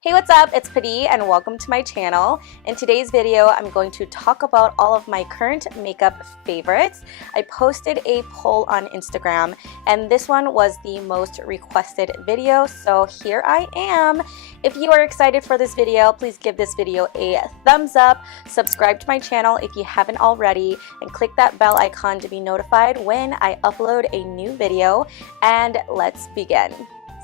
Hey, what's up? It's Padee and welcome to my channel. In today's video, I'm going to talk about all of my current makeup favorites. I posted a poll on Instagram and this one was the most requested video, so here I am. If you are excited for this video, please give this video a thumbs up, subscribe to my channel if you haven't already, and click that bell icon to be notified when I upload a new video, and let's begin.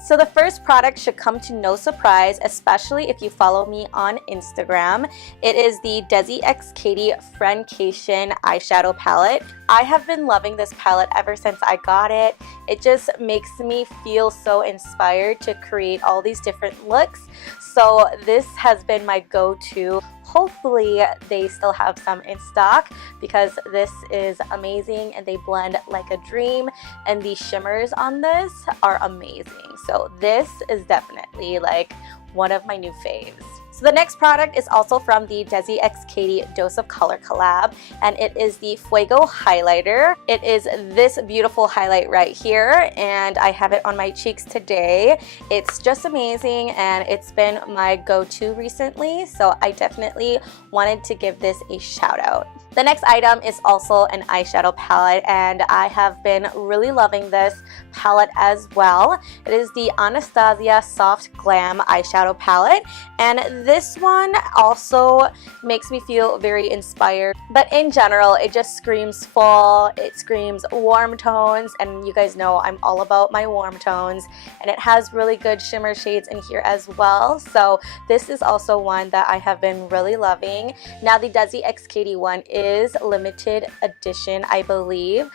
So the first product should come to no surprise, especially if you follow me on Instagram. It is the Desi x Katy Friendcation eyeshadow palette. I have been loving this palette ever since I got it. It just makes me feel so inspired to create all these different looks. So this has been my go-to. Hopefully they still have some in stock because this is amazing and they blend like a dream, and the shimmers on this are amazing. So this is definitely like one of my new faves. So the next product is also from the Desi x Katy Dose of Color collab, and it is the Fuego Highlighter. It is this beautiful highlight right here, and I have it on my cheeks today. It's just amazing, and it's been my go-to recently, so I definitely wanted to give this a shout out. The next item is also an eyeshadow palette, and I have been really loving this palette as well. It is the Anastacio Soft Glam eyeshadow palette, and this one also makes me feel very inspired. But in general, it just screams fall, it screams warm tones, and you guys know I'm all about my warm tones, and it has really good shimmer shades in here as well. So this is also one that I have been really loving. Now the Desi x Katy one is limited edition, I believe,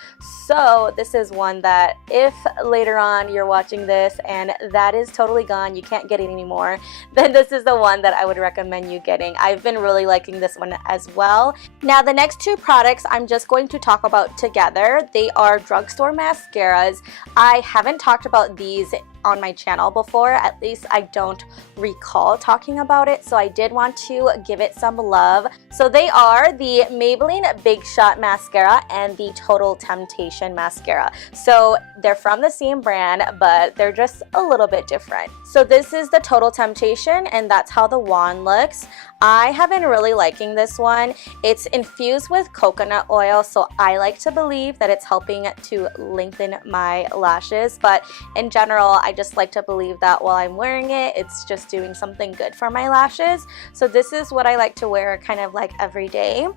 so this is one that if later on you're watching this and that is totally gone, you can't get it anymore, then this is the one that I would recommend you getting. I've been really liking this one as well. Now the next two products I'm just going to talk about together. They are Drugstore Mascaras. I haven't talked about these on my channel before, at least I don't recall talking about it, so I did want to give it some love. So they are the Maybelline Big Shot Mascara and the Total Temptation Mascara. So they're from the same brand, but they're just a little bit different. So this is the Total Temptation, and that's how the wand looks. I have been really liking this one. It's infused with coconut oil, so I like to believe that it's helping to lengthen my lashes, but in general, I just like to believe that while I'm wearing it, it's just doing something good for my lashes. So this is what I like to wear kind of like every day.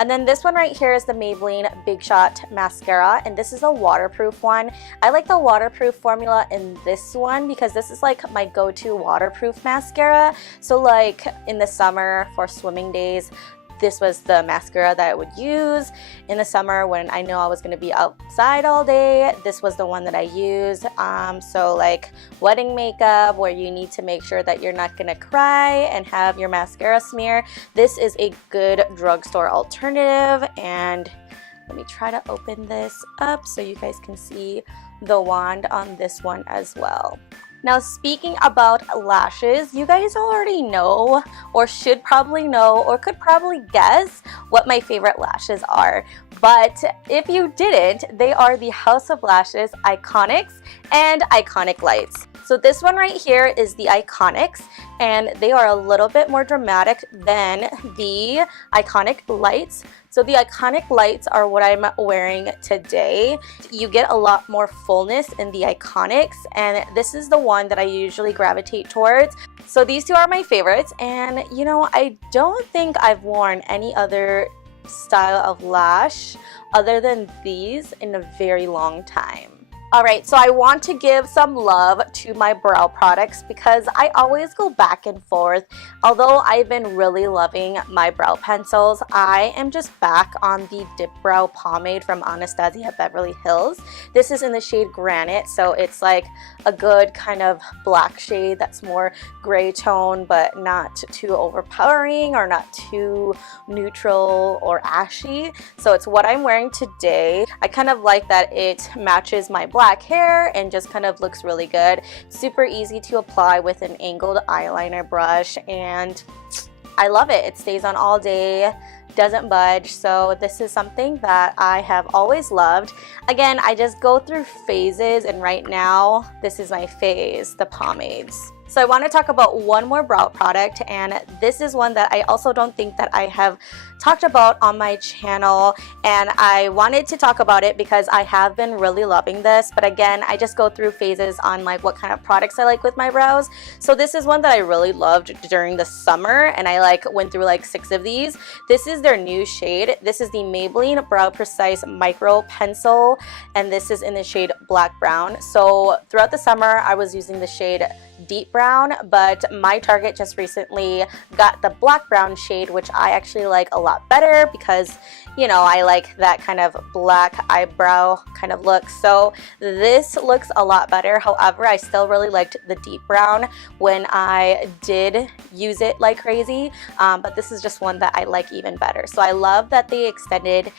And then this one right here is the Maybelline Big Shot Mascara, and this is a waterproof one. I like the waterproof formula in this one because this is like my go-to waterproof mascara. So like in the summer for swimming days, this was the mascara that I would use. In the summer when I know I was going to be outside all day, this was the one that I use. So like wedding makeup where you need to make sure that you're not going to cry and have your mascara smear, this is a good drugstore alternative. And let me try to open this up so you guys can see the wand on this one as well. Now speaking about lashes, you guys already know, or should probably know, or could probably guess what my favorite lashes are. But if you didn't, they are the House of Lashes Ikonics and Iconic Lights. So this one right here is the Ikonics, and they are a little bit more dramatic than the Iconic Lights. So the Iconic Lights are what I'm wearing today. You get a lot more fullness in the Iconics, and this is the one that I usually gravitate towards. So these two are my favorites, and you know, I don't think I've worn any other style of lash other than these in a very long time. Alright, so I want to give some love to my brow products because I always go back and forth. Although I've been really loving my brow pencils, I am just back on the Dip Brow Pomade from Anastacio Beverly Hills. This is in the shade Granite, so it's like a good kind of black shade that's more gray tone but not too overpowering or not too neutral or ashy. So it's what I'm wearing today. I kind of like that it matches my black hair and just kind of looks really good. Super easy to apply with an angled eyeliner brush, and I love it. It stays on all day, doesn't budge, so this is something that I have always loved. Again, I just go through phases, and right now this is my phase, the pomades. So I want to talk about one more brow product, and this is one that I also don't think that I have talked about on my channel, and I wanted to talk about it because I have been really loving this, but again, I just go through phases on like what kind of products I like with my brows. So this is one that I really loved during the summer, and I like went through like 6 of these. This is their new shade. This is the Maybelline Brow Precise Micro Pencil, and this is in the shade Black Brown. So throughout the summer, I was using the shade Deep Brown, but my Target just recently got the Black Brown shade, which I actually like a lot better because, you know, I like that kind of black eyebrow kind of look. So this looks a lot better. However, I still really liked the Deep Brown when I did use it like crazy, but this is just one that I like even better. So I love that they extended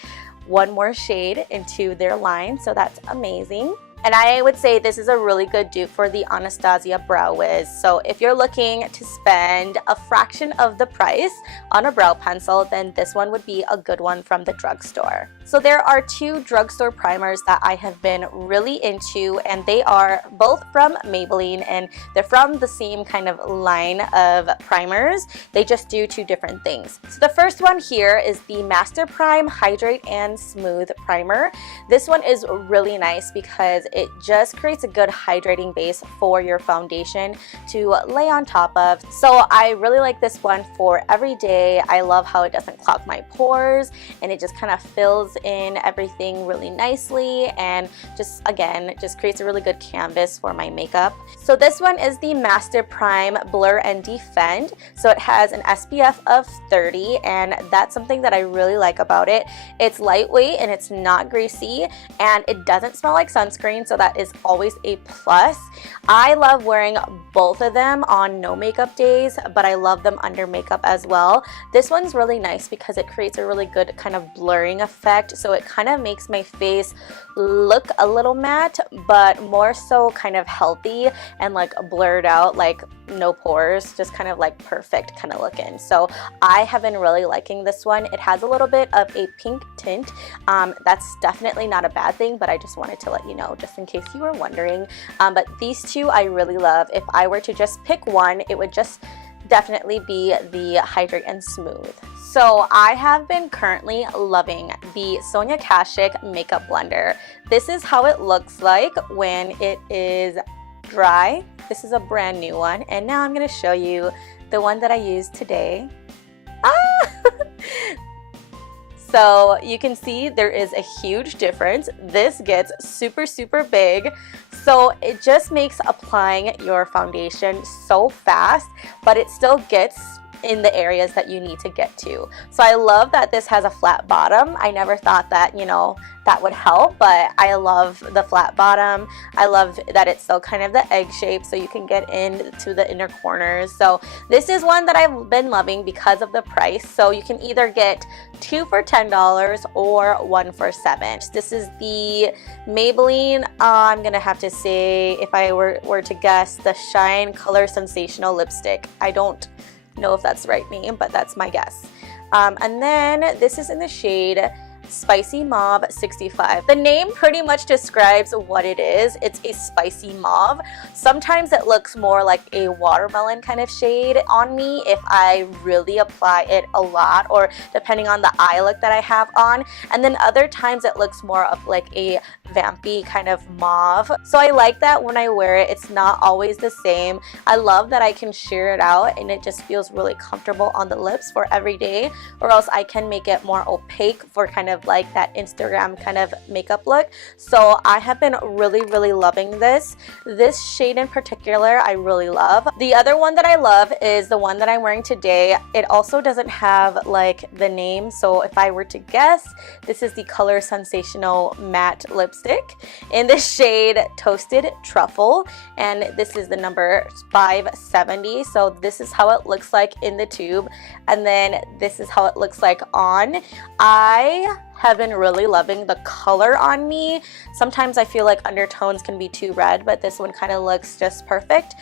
one more shade into their line, so that's amazing. And I would say this is a really good dupe for the Anastacio Brow Wiz. So if you're looking to spend a fraction of the price on a brow pencil, then this one would be a good one from the drugstore. So there are 2 drugstore primers that I have been really into, and they are both from Maybelline, and they're from the same kind of line of primers. They just do 2 different things. So the first one here is the Master Prime Hydrate and Smooth Primer. This one is really nice because it just creates a good hydrating base for your foundation to lay on top of. So I really like this one for every day. I love how it doesn't clog my pores, and it just kind of fills in everything really nicely, and just again, it just creates a really good canvas for my makeup. So this one is the Master Prime Blur and Defend. So it has an SPF of 30, and that's something that I really like about it. It's lightweight and it's not greasy, and it doesn't smell like sunscreen, so that is always a plus. I love wearing both of them on no makeup days, but I love them under makeup as well. This one's really nice because it creates a really good kind of blurring effect, so it kind of makes my face look a little matte, but more so kind of healthy and like blurred out, like no pores, just kind of like perfect kind of looking. So I have been really liking this one. It has a little bit of a pink tint. That's definitely not a bad thing, but I just wanted to let you know just in case you were wondering. But these 2 I really love. If I were to just pick one, it would just definitely be the Hydrate and Smooth. So I have been currently loving the Sonia Kashuk Makeup Blender. This is how it looks like when it is dry. This is a brand new one, and now I'm going to show you the one that I used today. So you can see there is a huge difference. This gets super big, so it just makes applying your foundation so fast, but it still gets in the areas that you need to get to. So I love that this has a flat bottom. I never thought that, you know, that would help, but I love the flat bottom. I love that it's still kind of the egg shape, so you can get into the inner corners. So this is one that I've been loving because of the price. So you can either get 2 for $10 or 1 for $7. This is the Maybelline, I'm gonna have to say, if I were to guess, the Shine Color Sensational Lipstick. I don't know if that's the right name, but that's my guess. And then this is in the shade Spicy Mauve 65. The name pretty much describes what it is. It's a spicy mauve. Sometimes it looks more like a watermelon kind of shade on me if I really apply it a lot, or depending on the eye look that I have on. And then other times it looks more of like a vampy kind of mauve. So I like that when I wear it, it's not always the same. I love that I can sheer it out and it just feels really comfortable on the lips for every day, or else I can make it more opaque for kind of like that Instagram kind of makeup look. So I have been really loving this shade in particular. I really love. The other one that I love is the one that I'm wearing today. It also doesn't have like the name, so if I were to guess, this is the Color Sensational Matte Lipstick in the shade Toasted Truffle, and this is the number 570. So this is how it looks like in the tube, and then this is how it looks like on. I have been really loving the color on me. Sometimes I feel like undertones can be too red, but this one kind of looks just perfect.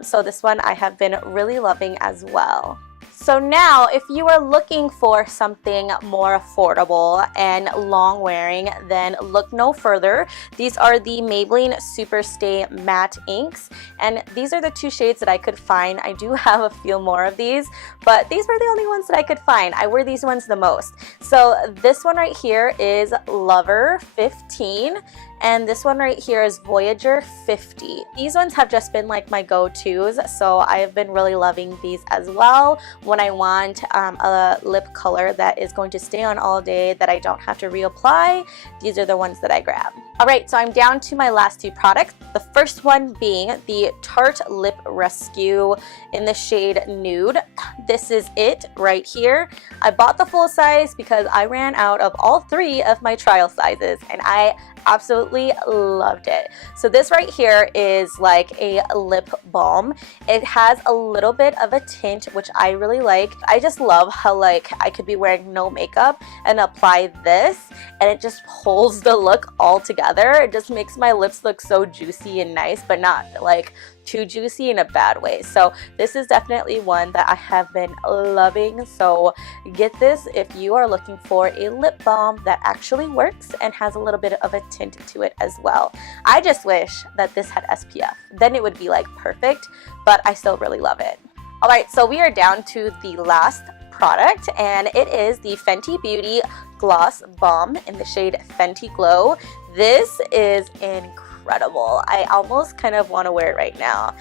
So this one I have been really loving as well. So now, if you are looking for something more affordable and long wearing, then look no further. These are the Maybelline Superstay Matte Inks, and these are the two shades that I could find. I do have a few more of these, but these were the only ones that I could find. I wear these ones the most. So this one right here is Lover 15. And this one right here is Voyager 50. These ones have just been like my go-tos, so I have been really loving these as well when I want a lip color that is going to stay on all day that I don't have to reapply. These are the ones that I grab. Alright, so I'm down to my last two products. The first one being the Tarte Lip Rescue in the shade Nude. This is it right here. I bought the full size because I ran out of all three of my trial sizes, and I absolutely loved it. So this right here is like a lip balm. It has a little bit of a tint, which I really like. I just love how like I could be wearing no makeup and apply this, and it just pulls the look all together. It just makes my lips look so juicy and nice, but not like too juicy in a bad way. So this is definitely one that I have been loving. So get this if you are looking for a lip balm that actually works and has a little bit of a tint to it as well. I just wish that this had SPF. Then it would be like perfect, but I still really love it. Alright, so we are down to the last product, and it is the Fenty Beauty Gloss Balm in the shade Fenty Glow. This is incredible. I almost kind of want to wear it right now.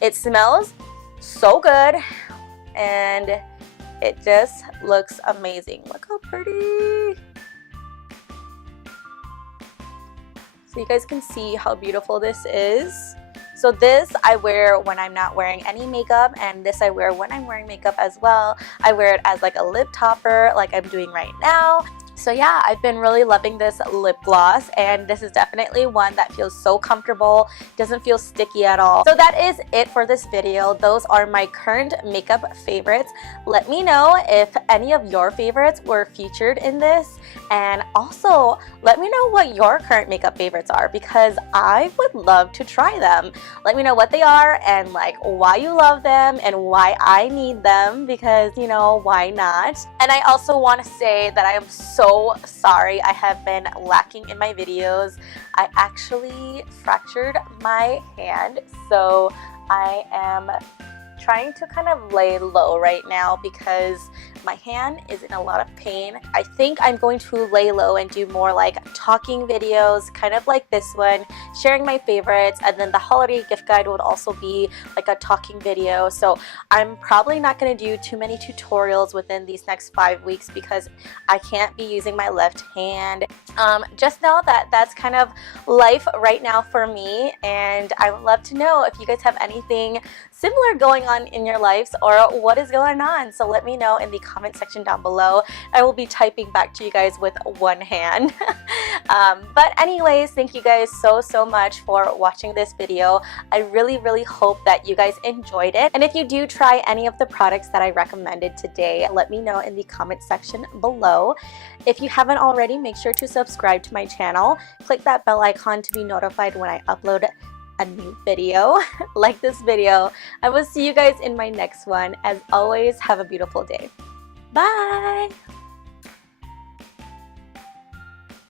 It smells so good, and it just looks amazing. Look how pretty. So you guys can see how beautiful this is. So this I wear when I'm not wearing any makeup, and this I wear when I'm wearing makeup as well. I wear it as like a lip topper like I'm doing right now. So yeah, I've been really loving this lip gloss, and this is definitely one that feels so comfortable, doesn't feel sticky at all. So that is it for this video. Those are my current makeup favorites. Let me know if any of your favorites were featured in this, and also let me know what your current makeup favorites are, because I would love to try them. Let me know what they are and like why you love them and why I need them, because you know, why not? And I also want to say that I am so sorry I have been lacking in my videos. I actually fractured my hand, so I am trying to kind of lay low right now because my hand is in a lot of pain. I think I'm going to lay low and do more like talking videos, kind of like this one, sharing my favorites, and then the holiday gift guide would also be like a talking video. So I'm probably not going to do too many tutorials within these next 5 weeks because I can't be using my left hand. Just know that that's kind of life right now for me, and I would love to know if you guys have anything similar going on in your lives or what is going on. So let me know in the comment section down below. I will be typing back to you guys with one hand. But anyways, thank you guys so much for watching this video. I really hope that you guys enjoyed it. And if you do try any of the products that I recommended today, let me know in the comment section below. If you haven't already, make sure to subscribe to my channel. Click that bell icon to be notified when I upload a new video. Like this video. I will see you guys in my next one. As always, have a beautiful day. Bye!